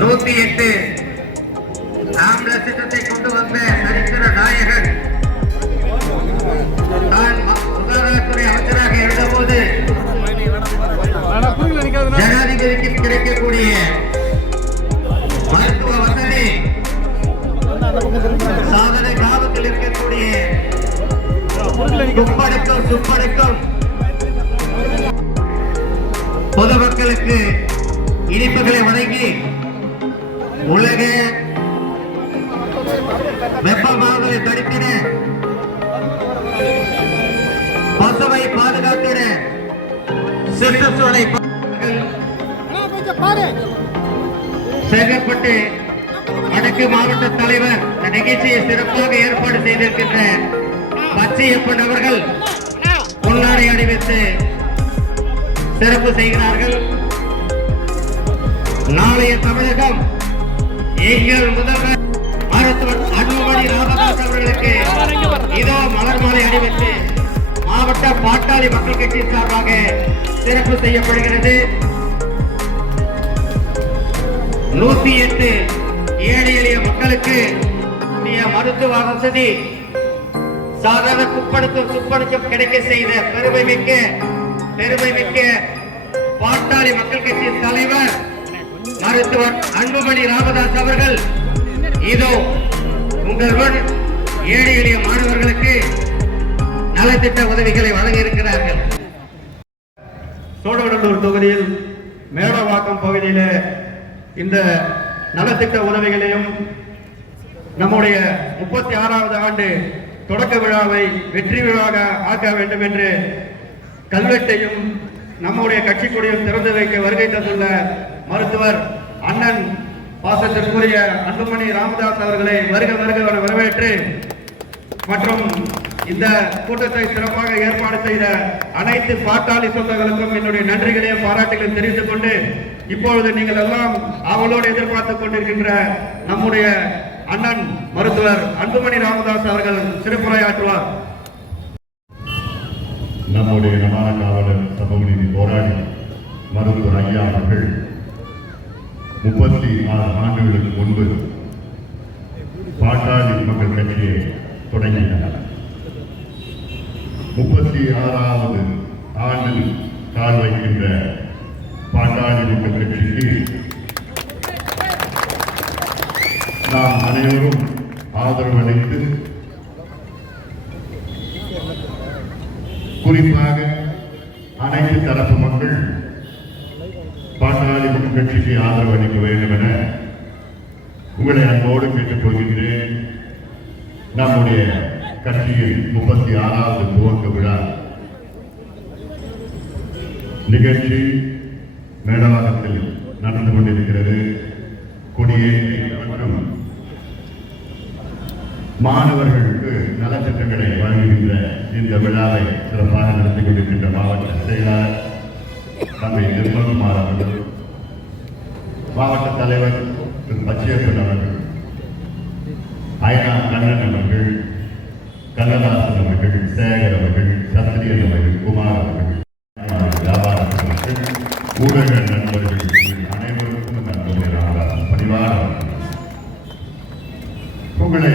நூத்தி எட்டு. ஆம்பள திட்டத்தை கொண்டு வந்த சரித்திர நாயகன். நான் சுகாதாரத்துறை அமைச்சராக இருந்தபோது ஜனாதிபதிக்கு கிடைக்கக்கூடிய மருத்துவ வசதி சாதனை கிராமத்தில் இருக்கக்கூடிய துப்படக்கம் துப்படக்கம் பொதுமக்களுக்கு இனிப்புகளை வழங்கி உலக வெப்பமாவதை தடுத்திட பசுவை பாதுகாத்திட சுற்றுச்சூழலை செங்கற்பட்டு வடக்கு மாவட்ட தலைவர் நிகழ்ச்சியை சிறப்பாக ஏற்பாடு செய்திருக்கின்ற பச்சையப்பன் அவர்கள் பொன்னாடை அணிவித்து சிறப்பு செய்கிறார்கள். நாளைய தமிழகம் எங்கள் முதல்வர் மருத்துவர் அன்புமணி ராமதாஸ் அவர்களுக்கு இதோ மலர் மாலை அணிவித்து மாவட்ட பாட்டாளி மக்கள் கட்சி சார்பாக சிறப்பு செய்யப்படுகிறது. நூத்தி எட்டு ஏழை எளிய மக்களுக்கு மருத்துவ வசதி சாதாரண குப்படுத்தும் சுப்படத்தும் கிடைக்க செய்த பெருமை மிக்க பெருமை மிக்க பாட்டாளி மக்கள் கட்சி தலைவர் மருத்துவர் அன்புமணி ராமதாஸ் அவர்கள். இதோ உங்கள் முன் ஏழை எளிய மாணவர்களுக்கு நலத்திட்ட உதவிகளை வழங்க இருக்கிறார்கள் சோழவடலூர் தொகுதியில் மேடவாக்கம் பகுதியில் இந்த நலத்திட்ட உதவிகளையும் நம்முடைய முப்பத்தி ஆறாவது ஆண்டு தொடக்க விழாவை வெற்றி விழாவாக ஆக்க வேண்டும் என்று கல்வெட்டையும் நம்முடைய கட்சி கொடியும் திறந்து வைக்க வருகை தந்துள்ள மருத்துவர் அண்ணன் பாசத்திற்குரிய அன்புமணி ராமதாஸ் அவர்களை வருக வருக வரவேற்று மற்றும் இந்த கூட்டத்தை சிறப்பாக ஏற்பாடு செய்த அனைத்து பாட்டாளி சொந்தங்களுக்கும் என்னுடைய நன்றிகளையும் பாராட்டுகளையும் தெரிவித்துக் கொண்டு இப்பொழுது நீங்கள் எல்லாம் அவளோடு எதிர்பார்த்துக் கொண்டிருக்கின்ற நம்முடைய அண்ணன் மருத்துவர் அன்புமணி ராமதாஸ் அவர்கள் சிறப்புரையாற்றுவார். நம்முடைய விமான காவலர் சமூகநீதி போராடி மருத்துவர் ஐயா அவர்கள் முப்பத்தி ஆறு ஆண்டுகளுக்கு முன்பு பாட்டாளி மக்கள் கட்சியை தொடங்கினார். முப்பத்தி ஆறாவது ஆண்டில் கால் வைக்கின்ற பாட்டாளி மக்கள் கட்சிக்கு நாம் அனைவரும் ஆதரவு குறிப்பாக அனைத்து தரப்பு மக்கள் பாட்டாளி கட்சிக்கு ஆதரவு அளிக்க வேண்டும் என உங்களை அன்போடு கேட்டுக்கொள்கின்றேன் நம்முடைய கட்சியில் முப்பத்தி ஆறாவது துவக்க விழா நிகழ்ச்சி மேடவாக்கத்தில் நடந்து கொண்டிருக்கிறது. கொடியேற்றி மற்றும் மாணவர்களுக்கு நலத்திட்டங்களை வழங்குகின்ற இந்த விழாவை சிறப்பாக நடத்தி கொண்டிருக்கின்ற மாவட்ட செயலாளர் தம்பி நிர்மல்குமார் அவர்கள் மாவட்ட தலைவர் திரு பச்சையப்பன் அவர்கள் அயனா கண்ணன் அவர்கள் கண்ணதாசன் அவர்கள் சேகர் அவர்கள் சத்திரியன் அவர்கள் குமார் அவர்கள் வியாபாரம் ஊடக நண்பர்கள் அனைவருக்கும் நண்பர்கள் பணிவாளர் உங்களை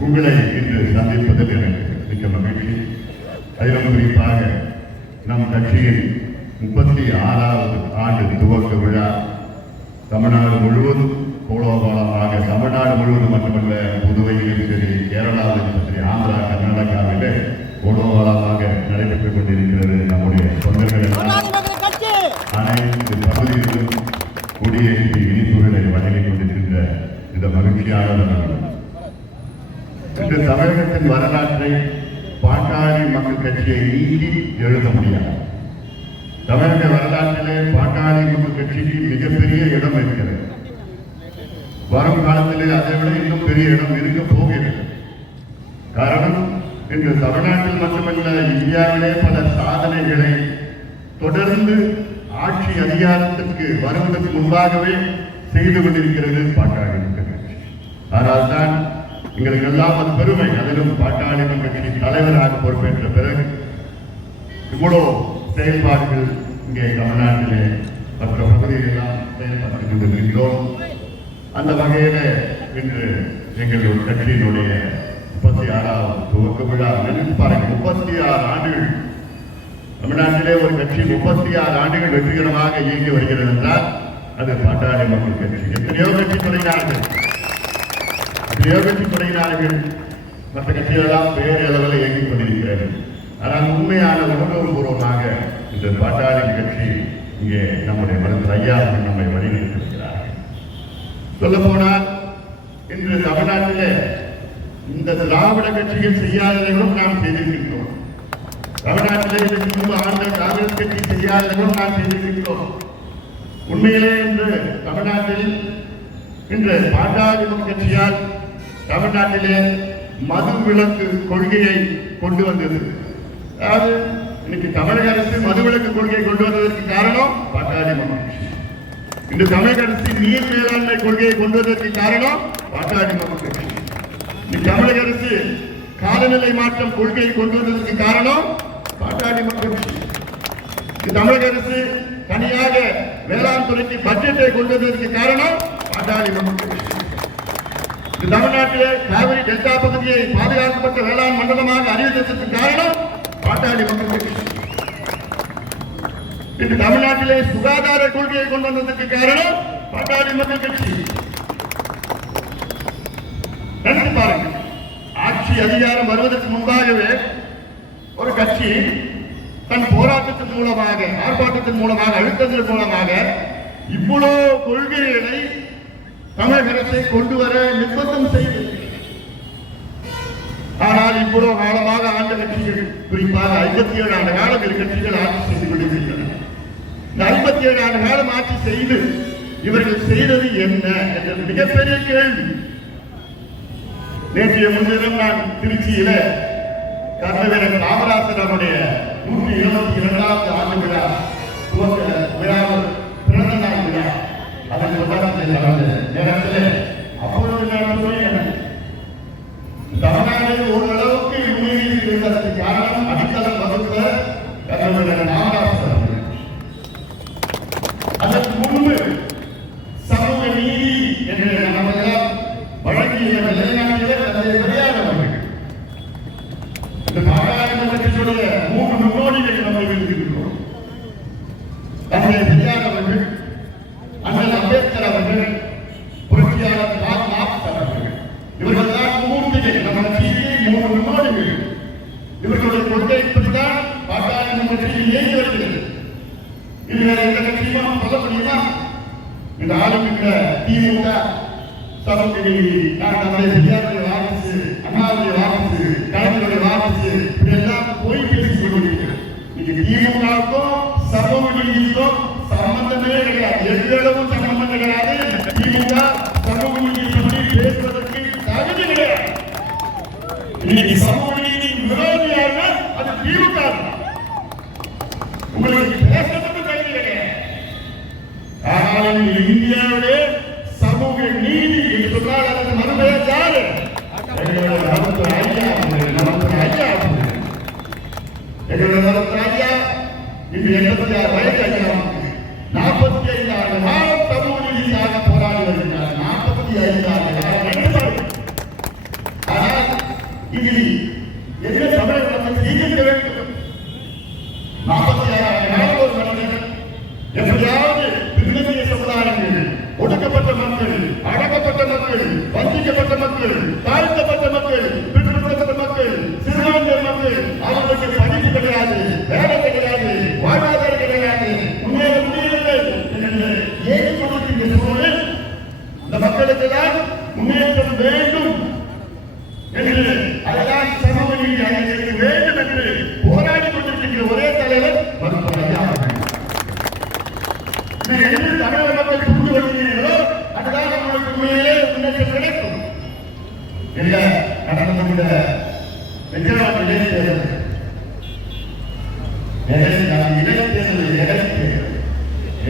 உங்களை இன்று சந்திப்பதில் எனக்கு மிக்க மகிழ்ச்சி. அதிலும் குறிப்பாக நம் கட்சியின் முப்பத்தி ஆறாவது ஆண்டு துவக்க விழா தமிழ்நாடு முழுவதும் கோலோபாலமாக தமிழ்நாடு முழுவதும் மட்டுமல்ல புதுவையிலும் சரி கேரளாவிலும் சரி ஆந்திரா கர்நாடகாவிலே கோலோபாலமாக நடைபெற்றுக் கொண்டிருக்கிறது நம்முடைய தொண்டர்கள் அனைத்து பகுதிகளிலும் குடியேற்றி இனிப்புகளை வழங்கிக் கொண்டிருக்கின்ற இந்த மகிழ்ச்சியான இன்று தமிழகத்தின் வரலாற்றை பாட்டாளி மக்கள் கட்சியை நீக்கி எழுத முடியாது. தமிழக வரலாற்றிலே பாட்டாளி மக்கள் கட்சிக்கு மிகப்பெரிய இடம் இருக்கிறது. வரும் காலத்திலே அதை விட இன்னும் பெரிய இடம் இருக்க போகிறது. காரணம் இன்று தமிழ்நாட்டில் மட்டுமல்ல இந்தியாவிலே பல சாதனைகளை தொடர்ந்து ஆட்சி அதிகாரத்திற்கு வருவதற்கு முன்பாகவே செய்து கொண்டிருக்கிறது பாட்டாளி மக்கள் கட்சி. அதனால்தான் எங்களுக்கு எல்லாம் அது பெருமை அதிலும் பாட்டாளி கட்சி தலைவராக பொறுப்பேற்ற பிறகு இவ்வளோ செயல்பாடுகள் இங்கே தமிழ்நாட்டிலே மற்ற பகுதிகளெல்லாம் செயல்பட்டு கொண்டிருக்கிறோம் அந்த வகையில் இன்று எங்களுடைய கட்சியினுடைய முப்பத்தி ஆறாவது துவக்க விழா நினைத்து பாருங்க முப்பத்தி ஆறு ஆண்டுகள். தமிழ்நாட்டிலே ஒரு கட்சி முப்பத்தி ஆறு ஆண்டுகள் வெற்றிகரமாக இயங்கி வருகிறது என்றால் அது பாட்டாளி மக்கள் கட்சி. எத்தனையோ கட்சி தொடங்கினார்கள் எத்தனையோ தொடங்கினார்கள் மற்ற கட்சிகளெல்லாம் பெயர் அளவில் இயங்கிக் கொண்டிருக்கிறார்கள். ஆனால் உண்மையான உணர்வுபூர்வமாக இந்த பாட்டாளி கட்சி இங்கே நம்முடைய மருத்துவர் ஐயா நம்மை வழிநடத்திருக்கிறார்கள் சொல்ல போனால் இன்று தமிழ்நாட்டில் இந்த திராவிட கட்சிகள் செய்யாததைகளும் நாம் செய்திருக்கின்றோம். தமிழ்நாட்டிலே இதற்கு முன்பு ஆண்ட காங்கிரஸ் கட்சி செய்யாததைகளும் நாம் செய்திருக்கின்றோம். உண்மையிலே இன்று தமிழ்நாட்டில் இன்று பாட்டாளி கட்சியால் தமிழ்நாட்டிலே மது விலக்கு கொள்கையை கொண்டு வந்தது அதாவது இன்னைக்கு தமிழக அரசு மதுவிலக்கு கொள்கையை கொண்டு வந்ததற்கு காரணம் பாட்டாளி மகன். இந்த இன்று தமிழக அரசு நீர் மேலாண்மை கொள்கையை கொண்டு வந்ததற்கு காரணம் பாட்டாளி மகன். கட்சி இந்த தமிழக அரசு காலநிலை மாற்றம் கொள்கையை கொண்டு வந்ததற்கு காரணம் பாட்டாளி மக்கள் இந்த தமிழக அரசு தனியாக வேளாண் துறைக்கு பட்ஜெட்டை கொண்டு வந்ததற்கு காரணம் பாட்டாளி மக்கள் தமிழ்நாட்டிலே காவிரி டெல்டா பகுதியை பாதுகாக்கப்பட்ட வேளாண் மண்டலமாக அறிவித்ததற்கு காரணம் பாட்டாளி மக்கள் இன்று தமிழ்நாட்டிலே சுகாதார கொள்கையை கொண்டு வந்ததற்கு காரணம் பாட்டாளி மக்கள் கட்சி. நினைத்து பாருங்க ஆட்சி அதிகாரம் வருவதற்கு முன்பாகவே ஒரு கட்சி தன் போராட்டத்தின் மூலமாக ஆர்ப்பாட்டத்தின் மூலமாக அழுத்தத்தின் மூலமாக இவ்வளவு கொள்கைகளை தமிழகத்தை கொண்டு வர நிர்பந்தம் செய்து. ஆனால் இவ்வளவு காலமாக ஆண்ட கட்சிகள் குறிப்பாக ஐம்பத்தி ஏழு ஆண்டு காலம் இரு கட்சிகள் ஆட்சி செய்து கொண்டிருக்கின்றன. இந்த ஐம்பத்தி ஏழு ஆண்டு காலம் ஆட்சி செய்து இவர்கள் செய்தது என்ன என்ற மிகப்பெரிய கேள்வி. நேற்றைய முன்தினம் நான் திருச்சியில கர்ணவீரன் ராமராசன் அவருடைய நூற்றி இருபத்தி இரண்டாவது ஆண்டு விழா துவக்க விழா பிறந்த நாள் விழா அதன் கொண்டாடத்தில் நடந்த நேரத்தில் அப்பொழுது நான் தமிழ்நாடு ஓரளவுக்கு முன்னேறி இருந்ததற்கு காரணம் அடித்தளம் வகுத்த இன்னைக்கு சமூக நீதி விரோதியாக அது திமுக உங்களுக்கு பேசுறதுக்கு தகுதி ஆனால் இந்தியாவிலே சமூக நீதி என்று சொன்னால் அதற்கு மறுபெயர் யாரு? எங்களுடைய ஐயா அவர்கள், ஐயா அவர்கள். ஐயா இன்று எண்பத்தி ஆறு வயது ஐயா இதில் என்ன தமிழக மக்கள் சிந்திக்க வேண்டும் நாற்பத்தி ஆறாயிரம் நாள் ஒரு மனிதன் எப்படியாவது பின்னணிய சமுதாயங்கள் ஒடுக்கப்பட்ட மக்கள் அடக்கப்பட்ட மக்கள் வஞ்சிக்கப்பட்ட மக்கள் தாழ்த்தப்பட்ட மக்கள் பிற்படுத்தப்பட்ட மக்கள் சிறுபான்மையர் மக்கள் அவர்களுக்கு படிப்பு கிடையாது வேலை கிடையாது வாழ்வாதாரம் கிடையாது முன்னேற முடியவில்லை என்று ஏன் கொடுக்கின்ற சூழல் இந்த மக்களுக்கு தான் முன்னேற்றம் வேண்டும் என்று அதெல்லாம் சமூக நீதி அளிக்க வேண்டும் என்று போராடி கொண்டிருக்கின்ற ஒரே தலைவர் மருத்துவர் ஐயா அவர்கள். இதை எது தமிழக மக்கள் புரிந்து கொள்கிறீர்களோ அதுதான் உங்களுக்கு உண்மையிலே முன்னேற்றம் கிடைக்கும் இல்ல நடந்து கொண்ட வெற்றியாளர் இடைத்தேர்தல் இடைத்தேர்தல் இடைத்தேர்தல் இடைத்தேர்தல்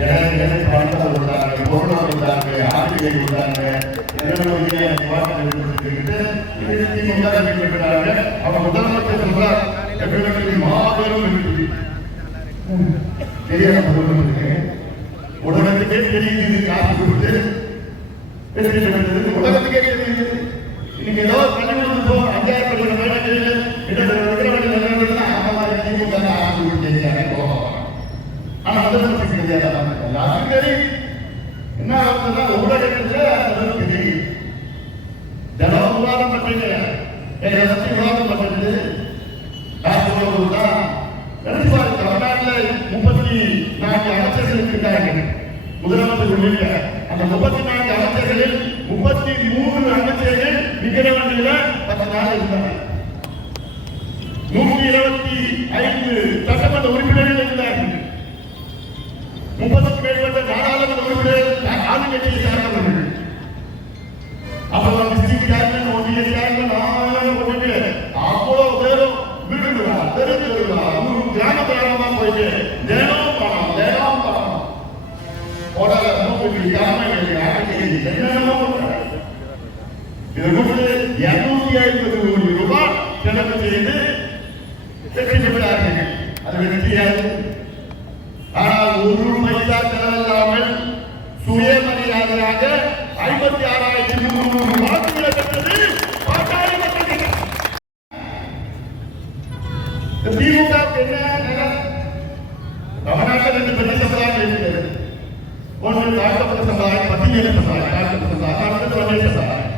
எனக்கு எனக்கு பணத்தை கொடுத்தாங்க பொருளை கொடுத்தாங்க ஆட்சியை கொடுத்தாங்க என்னென்ன வகையான நிவாரணம் கொடுத்துக்கிட்டு இது திமுக கேட்கிறாங்க அவங்க முதலமைச்சர் சொல்றார் எங்களுக்கு மாபெரும் வெற்றி தெரியாத முதலமைச்சருக்கு உடனடிக்கே தெரியுது காசு கொடுத்து வெற்றி உலகத்துக்கே தெரியுது. இன்னைக்கு ஏதோ கல்வி போ அஞ்சாயிரம் ஒன்று தாழ்த்தப்பட்ட சமுதாயம் பட்டியல் சமுதாயம் தாழ்த்தப்பட்ட சமுதாயம் அடுத்தது வன்னியர் சமுதாயம்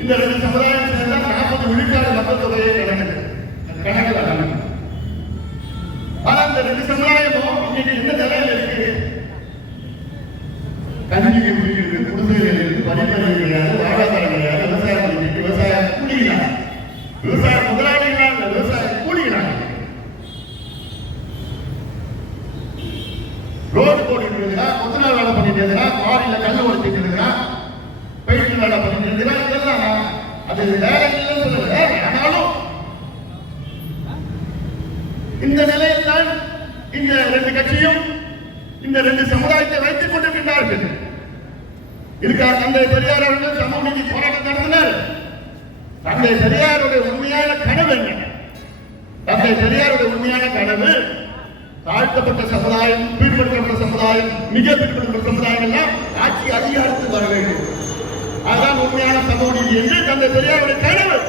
இந்த ரெண்டு சமுதாயம் சேர்ந்தா நாற்பது விழுக்காடு மக்கள் தொகையை கணக்கு கணக்கு நடக்குது ஆனா இந்த ரெண்டு சமுதாயமும் இன்னைக்கு என்ன நிலையில இருக்கு கல்வி முடிக்கிறது குடிசையில் இருக்கு படிப்பறிவு கிடையாது வாழ்வாதாரம் கிடையாது விவசாயம் பண்ணிட்டு விவசாயம் கூலிகிறாங்க விவசாய முதலாளிகளா இல்ல விவசாய கூலிகிறாங்க ரோடு போட்டுட்டு இருக்கிறா கொத்தனார் வேலை பண்ணிட்டு இருக்கிறா குவாரியில கல் உடைச்சிட்டு இருக்கிறா பெயிண்ட் வேலை பண்ணிட்டு இருக்கிறா இதெல்லாம் அது வேலை இல்லைன்னு சொல்லல ஆனாலும் இந்த நிலையில் தான் இந்த ரெண்டு கட்சியும் இந்த ரெண்டு சமுதாயத்தை வைத்துக் கொண்டிருக்கின்றார்கள். இருக்கா தந்தை பெரியார் அவர்கள் சமூக நீதி போராட்டம் நடத்தினர். தந்தை பெரியாருடைய உண்மையான கனவு என்ன? தந்தை பெரியாருடைய உண்மையான கனவு தாழ்த்தப்பட்ட சமுதாயம் பிற்படுத்தப்பட்ட சமுதாயம் மிக பிற்படுத்தப்பட்ட சமுதாயம் எல்லாம் ஆட்சி அதிகாரத்துக்கு வர வேண்டும். அதுதான் உண்மையான சமூக நீதி என்று தந்தை பெரியாருடைய கனவு.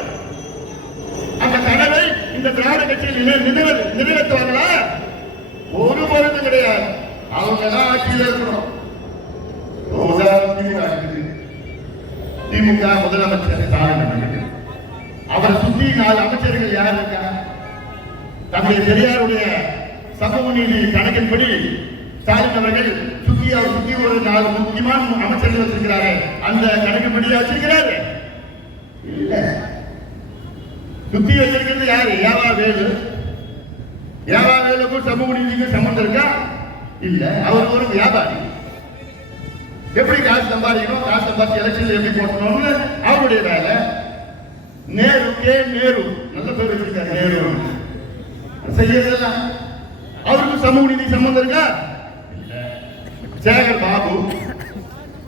அந்த கனவை இந்த திராவிட கட்சியில் நினை- நிறைவேற்றுவாங்களா ஒரு மருந்து கிடையாது. அவங்க தான் ஆட்சியில் இருக்கணும். திமுக இருக்குது. திமுக முதலமைச்சர் ஸ்டாலின் அவர்கள். அவரை சுற்றி நாலு அமைச்சர்கள் யார் இருக்கா? தந்தை பெரியாருடைய சமூக நீதி கணக்கின்படி ஸ்டாலின் அவர்கள் சுற்றி அவர் சுற்றி ஒரு நாலு முக்கியமான அமைச்சர்கள் வச்சிருக்கிறாரு. அந்த கணக்கின்படி வச்சிருக்கிறாரு. இல்ல. சுத்தி வச்சிருக்கிறது யாரு? ஏவா வேலு? வியாபாரிகளுக்கும் சமூக நீதிக்கும் சம்பந்தம் இருக்கா? இல்ல. அவர் ஒரு வியாபாரி. எப்படி காசு சம்பாதிக்கணும்? காசு சம்பாதிச்சு எலெக்ஷன்ல எப்படி போட்டணும்னு அவருடைய வேலை. நேரு கே. நேரு. நல்ல பேர் வச்சிருக்காரு நேரு. செய்யறதெல்லாம். அவருக்கும் சமூக நீதி சம்பந்தம் இருக்கா? சேகர் பாபு.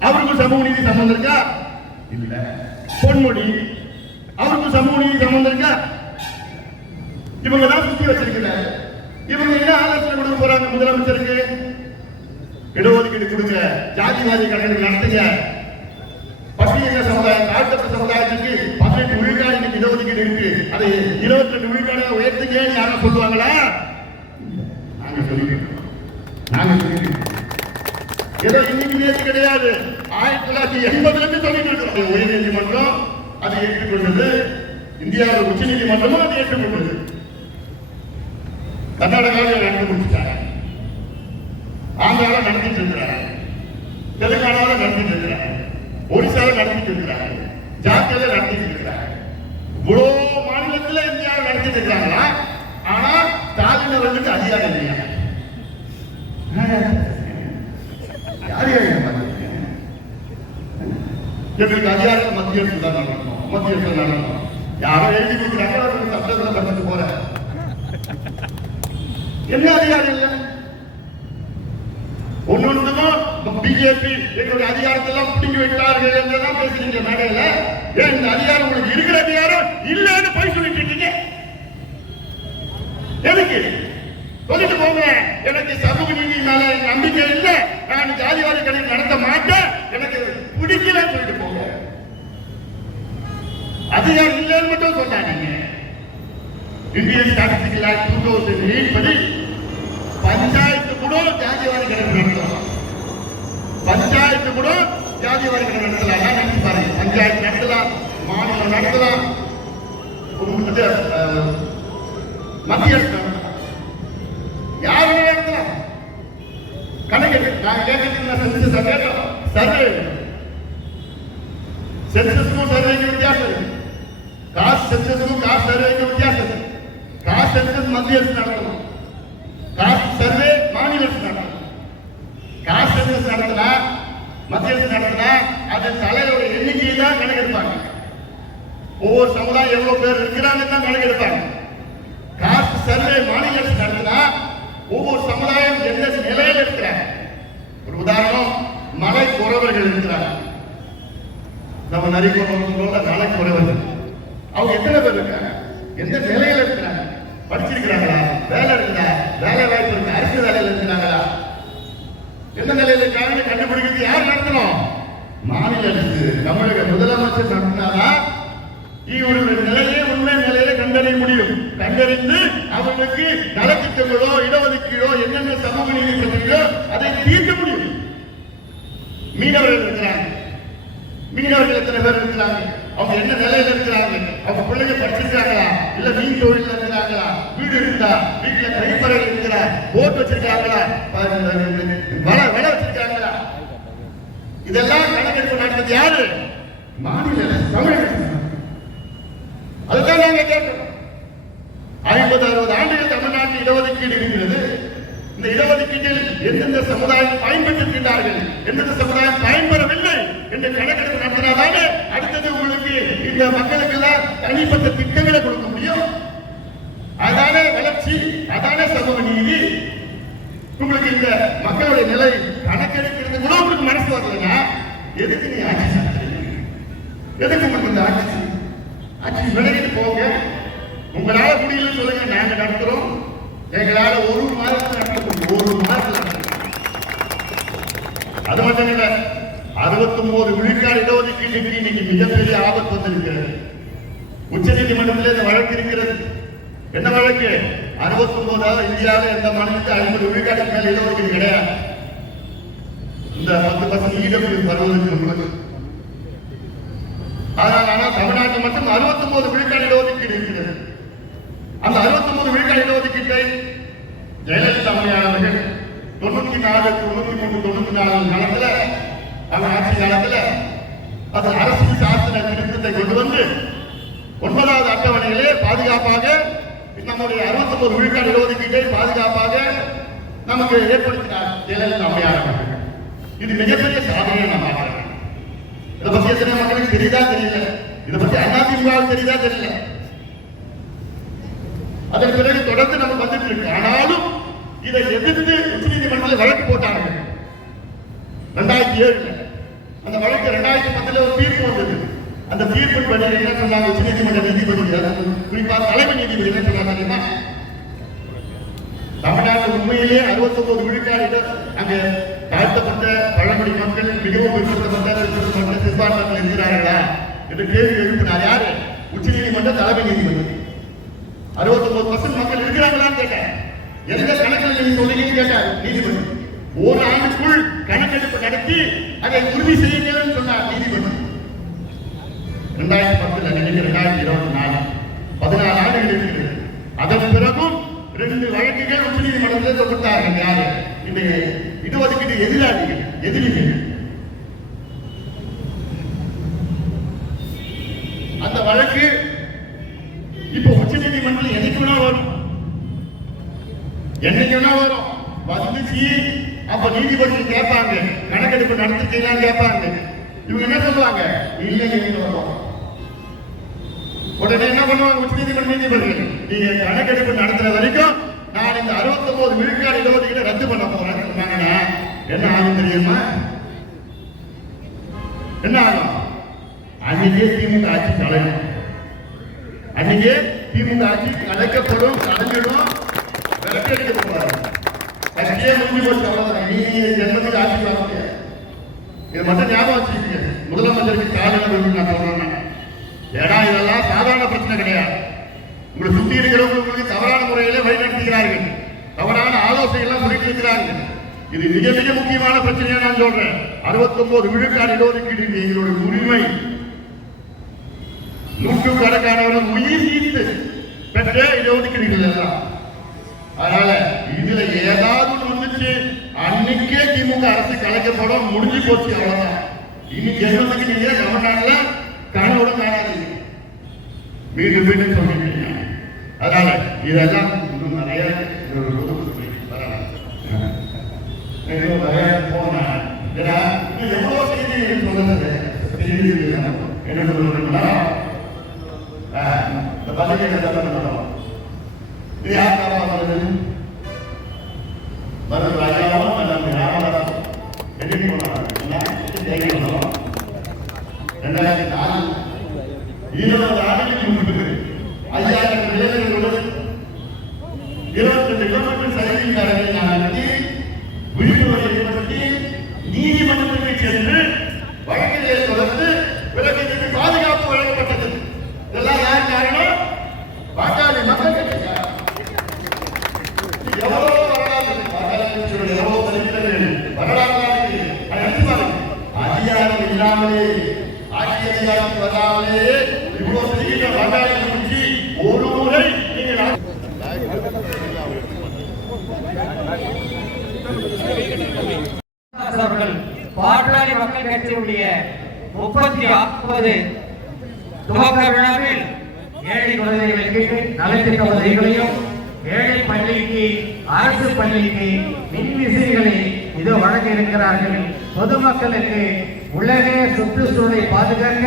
அவருக்கும் சமூக நீதி சம்பந்தம் இருக்கா? இல்ல. பொன்முடி. அவருக்கும் சமூக நீதி சம்பந்தம் இருக்கா? இவங்க தான் சுத்தி வச்சிருக்கிறாங்க இவங்க என்ன ஆலோசனை கொடுக்க போறாங்க முதலமைச்சருக்கு? இடஒதுக்கீடு கொடுங்க. ஜாதிவாதி கணக்கு நடத்துங்க. பட்டியல சமுதாயம் தாழ்த்தப்பட்ட சமுதாயத்துக்கு பதினெட்டு விழுக்காடு இன்னைக்கு இடஒதுக்கீடு இருக்கு. அதை இருபத்தி ரெண்டு விழுக்காடாக உயர்த்துங்கன்னு யாரும் சொல்லுவாங்களா? நாங்க சொல்லிக்கிறோம் நாங்க சொல்லிக்கிறோம் ஏதோ இன்னைக்கு நேற்று கிடையாது. ஆயிரத்தி தொள்ளாயிரத்தி எண்பதுல இருந்து சொல்லிட்டு இருக்கிறோம் உயர் நீதிமன்றம் அதை ஏற்றுக்கொண்டது. இந்தியாவில் உச்ச நீதிமன்றமும் அதை ஏற்றுக்கொண்டது. கர்நாடகாவில் நடந்து முடிச்சிட்டாங்க. ஆந்திராவில் நடந்துட்டு இருக்கிறாங்க. தெலுங்கானாவில் நடந்துட்டு இருக்கிறாங்க. ஒரிசாவில் நடந்துட்டு இருக்கிறாங்க. ஜார்க்கண்ட்ல நடந்துட்டு இருக்கிறாங்க. இவ்வளோ மாநிலத்தில் இந்தியாவில் நடந்துட்டு இருக்கிறாங்களா? ஆனா ஸ்டாலின் வந்துட்டு அதிகாரம் இல்லையா? யார் யார் எங்களுக்கு அதிகாரம் மத்திய அரசு தான் நடக்கணும் மத்திய அரசு நடக்கணும் யாரோ எழுதி கொடுக்குறாங்க அவருக்கு சட்டத்தில் பண்ணிட்டு போறேன் என்ன அதிகாரம் இல்லை? பிஜேபி எங்களுடைய அதிகாரத்தை எல்லாம் பிடிங்கி விட்டார்கள் என்றுதான் பேசுறீங்க மேடையில ஏன் இந்த அதிகாரம் உங்களுக்கு இருக்கிற அதிகாரம் இல்லைன்னு போய் சொல்லிட்டு இருக்கீங்க. எதுக்கு? சொல்லிட்டு போங்க. எனக்கு சமூக நீதி மேல நம்பிக்கை இல்லை. நான் ஜாதிவாதி கடை நடத்த மாட்டேன். எனக்கு பிடிக்கலன்னு சொல்லிட்டு போங்க. அதிகாரம் இல்லைன்னு மட்டும் சொல்லாதீங்க. Indian statistical act two thousand eight படி பஞ்சாயத்து கூட ஜாதிவாதி கணக்கு நடத்தலாம் பஞ்சாயத்து கூட ஜாதி கணக்கு நடத்தலாம் நான் நினைச்சு பாருங்க. பஞ்சாயத்து நடத்தலாம் மாநிலம் நடத்தலாம் உங்களுக்கு, அஹ், மத்திய அரசு நடத்தலாம் நடத்தலாம். கணக்கு நான் கேட்கறதுக்கு நான் செஞ்சு கேட்டோம் சர்வே. சென்சஸ்க்கும் சர்வேக்கு வித்தியாசம் இருக்கு. காசு சென்சஸ்க்கும் காசு சர்வேக்கு வித்தியாசம் இருக்கு. காசு சென்சஸ் மத்திய அரசு நடத்தணும் காசு சர்வே மாநில அரசு நடத்தணும் காசு சென்சஸ் நடத்தினா மத்திய அரசு நடத்தினா அது தலையோட எண்ணிக்கையை தான் கணக்கெடுப்பாங்க ஒவ்வொரு சமுதாயம் எவ்வளவு பேர் இருக்கிறாங்கன்னு தான் கணக்கெடுப்பாங்க. காசு சர்வே மாநில அரசு நடத்தினா ஒவ்வொரு சமுதாயம் எந்த நிலையில இருக்கிறாங்க? ஒரு உதாரணம் மலை குறவர்கள் இருக்கிறாங்க. நம்ம நிறைய மலை குறவர்கள். அவங்க எத்தனை பேர் இருக்காங்க? எந்த நிலையில இருக்கிறாங்க? படிச்சிருக்கிறாங்களா? வேலை இருக்குதா? வேலை வாய்ப்பு இருக்கு? அரசு வேலையில இருக்கிறாங்களா? எந்த நிலையில இருக்காங்கன்னு கண்டுபிடிக்கிறது யார் நடத்தணும்? மாநில அரசு. தமிழக முதலமைச்சர் நடத்தினாதான் இவருடைய நிலையை உண்மை நிலையில கண்டறிய முடியும். கண்டறிந்து அவர்களுக்கு நலத்திட்டங்களோ இடஒதுக்கீடோ என்னென்ன சமூக நீதி பிரச்சனைகளோ அதை தீர்க்க முடியும். மீனவர்கள் இருக்கிறாங்க. மீனவர்கள் எத்தனை பேர் இருக்கிறாங்க? அவங்க என்ன நிலையில இருக்கிறாங்க? அவங்க பிள்ளைங்க படிச்சிருக்காங்களா? இல்ல மீன் தொழில் இருக்கிறாங்களா? வீடு இருந்தா வீட்டுல கைப்பறை இருக்கிறா போட் வச்சிருக்காங்களா? வள வள வச்சிருக்காங்களா? இதெல்லாம் கணக்கெடுப்பு நடந்தது யாரு? மாநில தமிழ் தமிழக நாங்க கேட்கிறோம் ஐம்பது அறுபது ஆண்டுகள் தமிழ்நாட்டில் இடஒதுக்கீடு இருக்கிறது. இந்த இடஒதுக்கீட்டில் எந்தெந்த சமுதாயம் பயன்பெற்றிருக்கிறார்கள் எந்தெந்த சமுதாயம் பயன்பெறவில்லை என்று கணக்கெடுப்பு நடத்தினாதானே அடுத்தது உங்களுக்கு இந்த மக்களுக்கு எல்லாம் தனிப்பட்ட திட்டங்களை கொடுக்க முடியும். அதானே வளர்ச்சி அதானே சமூக நீதி. உங்களுக்கு இந்த மக்களுடைய நிலை கணக்கெடுக்கிறது கூட உங்களுக்கு மனசு வரலைன்னா எதுக்கு நீ ஆட்சி எதுக்கு உங்களுக்கு இந்த ஆட்சி அச்சு விலகிட்டு போங்க. உங்களால முடியல சொல்லுங்க நாங்க நடத்துறோம். எங்களால ஒரு மாதத்துல நடத்த ஒரு மாதத்துல அது மட்டும் இல்ல அறுபத்தி ஒன்பது விழுக்காடு இடஒதுக்கீட்டுக்கு இன்னைக்கு மிகப்பெரிய ஆபத்து வந்திருக்கிறது. உச்ச நீதிமன்றத்தில் இந்த வழக்கு இருக்கிறது. என்ன வழக்கு? அறுபத்தி ஒன்பதாவது இந்தியாவில் எந்த மாநிலத்தில் ஐம்பது விழுக்காட்டுக்கு மேல இடஒதுக்கீடு கிடையாது. இந்த பத்து பர்சன்ட் இடஒதுக்கீடு வருவதற்கு உங்களுக்கு ஆனால் ஆனால் தமிழ்நாட்டில் மட்டும் 69 விழுக்காடு இடஒதுக்கீடு இருக்கிறது. அந்த 69 விழுக்காடு இடஒதுக்கீட்டை ஜெயலலிதா அம்மையாளர்கள் தொண்ணூத்தி நாலு தொண்ணூத்தி மூணு தொண்ணூத்தி நாலு காலத்துல அந்த ஆட்சி காலத்துல அது அரசு சாசன திருத்தத்தை கொண்டு வந்து ஒன்பதாவது அட்டவணையிலே பாதுகாப்பாக நம்முடைய 69 விழுக்காடு இடஒதுக்கீட்டை பாதுகாப்பாக நமக்கு ஏற்படுத்தினார் ஜெயலலிதா அம்மையாளர்கள் இது மிகப்பெரிய சாதனை நம்ம இதை பத்தி எத்தனை மக்களுக்கு தெரியுதா தெரியல. இதை பத்தி அதிமுக தெரியுதா தெரியல. அதன் பிறகு தொடர்ந்து நம்ம வந்துட்டு இருக்கு. ஆனாலும் இதை எதிர்த்து உச்சநீதிமன்றத்தில் வழக்கு போட்டாங்க ரெண்டாயிரத்தி ஏழுல. அந்த வழக்கு ரெண்டாயிரத்தி பத்துல ஒரு தீர்ப்பு வந்தது. அந்த தீர்ப்பு படி என்ன சொன்னாங்க? உச்சநீதிமன்ற நீதிபதி குறிப்பா தலைமை நீதிபதி என்ன சொன்னாங்க தெரியுமா? தமிழ்நாட்டில் உண்மையிலேயே 69 விழுக்காடு அங்க தாழ்த்தப்பட்ட பழங்குடி மக்கள் மிகவும் பிற்படுத்தப்பட்ட பிற்படுத்தப்பட்ட சிறுபான்மையினர் இருக்கிறார்களா என்று கேள்வி எழுப்பினார் யாரு? உச்சநீதிமன்ற தலைமை நீதிமன்றம் 69 பர்சன்ட் மக்கள் இருக்கிறாங்களான்னு கேட்டேன் எந்த கணக்கில் நீங்க சொல்றீங்கன்னு கேட்டார் நீதிமன்றம் ஒரு ஆண்டுக்குள் கணக்கெடுப்பு நடத்தி அதை உறுதி செய்யுங்கள் சொன்னார் நீதிமன்றம் ரெண்டாயிரத்தி பத்துல நினைக்க ரெண்டாயிரத்தி இருபத்தி நாலு. பதினாலு ஆண்டுகள் இருக்கிறது. அதன் பிறகும் ரெண்டு வழக்குகள் உச்ச நீதிமன்றத்தில் தொகுத்தார்கள். யாரு? இன்றைய இடஒதுக்கீடு எதிராளிங்க எதிரிங்க அந்த வழக்கு இப்போ உச்ச நீதிமன்றம் என்னைக்கு வேணா வரும்? என்னைக்கு வேணா வரும்? வந்துச்சு. அப்ப நீதிபதி கேட்பாங்க. கணக்கெடுப்பு நடத்திருக்கீங்களான்னு கேட்பாங்க. இவங்க என்ன சொல்லுவாங்க? இல்ல நீங்க வரும் உடனே என்ன பண்ணுவாங்க உச்ச நீதிமன்ற நீதிபதி நீங்க கணக்கெடுப்பு நடத்துற வரைக்கும் நான் இந்த 69 விழுக்காடு இடஒதுக்கீடு ரத்து பண்ண போறேன். சொன்னாங்கன்னா என்ன ஆகும் தெரியுமா என்ன ஆகும்? அன்னைக்கே திமுக ஆட்சி கலையும். அன்னைக்கே திமுக ஆட்சி கலைக்கப்படும் கலைஞ்சிடும். விரட்டி அடிக்கப்படாது கட்சியே முடிஞ்சு போச்சு அவ்வளவுதான். நீ ஜென்மத்துக்கு ஆட்சி வர முடியாது. இது மட்டும் ஞாபகம் வச்சுக்கீங்க. முதலமைச்சருக்கு காலையில் நான் சொல்றேன் ஏன்னா இதெல்லாம் சாதாரண பிரச்சனை கிடையாது. உங்களை சுத்தி இருக்கிறவங்களுக்கு தவறான முறையிலே வழிநடத்துகிறார்கள். தவறான ஆலோசனைகள் சொல்லிட்டு இருக்கிறார்கள். இது மிக மிக முக்கியமான பிரச்சனையா நான் சொல்றேன். 69 விழுக்காடு இடஒதுக்கீடு எங்களுடைய உரிமை நூற்றுக்கணக்கானவர்கள் உயிர் நீத்து பெற்ற இடஒதுக்கீடுகள் எல்லாம். அதனால இதுல ஏதாவது ஒண்ணு வந்துச்சு அன்னைக்கே திமுக அரசு கலைக்கப்படும் முடிஞ்சு போச்சு அவ்வளவுதான். இனி ஜென்மத்துக்கு நீங்க தமிழ்நாட்டுல கனவுடன் காணாது. மீண்டும் மீண்டும் சொல்லிட்டீங்க அதனால இதெல்லாம் இன்னும் நிறைய இருக்கு. ஒரு புது புது படி வரலாம். இன்னும் நிறைய போனேன். ஏன்னா, இன்னும் எவ்வளவு செய்தி சொல்லுறது தெரியுது. என்ன சொல்றீங்களா இந்த பதவியை தரணும் இது யார் காப்பாற்றுறது மருந்து ராஜாவும் மருந்து ராமதாசும் என்னைக்கு போனாங்க தைரியம் பண்ணணும் ரெண்டாயிரத்தி நாலு இருபது ஆண்டுகளுக்கு முன்பு ஐயாயிரம் இளைஞர்களோடு இருபத்தி ரெண்டு கிலோமீட்டர் சைக்கிள் தரவை நடத்தி விழிப்புணர்வை ஏற்படுத்தி நீதிமன்றத்திற்கு சென்று வழக்கிலே தொடர்ந்து விலங்குகளுக்கு பாதுகாப்பு வழங்கப்பட்டது இதெல்லாம் யார் காரணம் பாட்டாளி மக்கள் கட்சி காரணம். எவ்வளவு வரலாறு இருக்கு. பாட்டாளி கட்சியோட எவ்வளவு தலைவர்கள் வரலாறு இருக்கு. அதை நினைச்சு பாருங்க. அதிகாரம் இல்லாமலே ஆட்சி அதிகாரத்துக்கு வராமலே இவ்வளவு செய்கின்ற பாட்டாளி கட்சி ஒரு முறை நீங்கள் ஆட்சி- அவர்கள் பாட்டாளி மக்கள் கட்சியுடைய முப்பத்தி ஆறாவது துவக்க விழாவில் ஏழை குழந்தைகளுக்கு நலத்திட்ட உதவிகளையும் ஏழை பள்ளிக்கு அரசு பள்ளிக்கு மின்விசிறிகளை இது வழங்க இருக்கிறார்கள். பொதுமக்களுக்கு உலக சுற்றுச்சூழலை பாதுகாக்க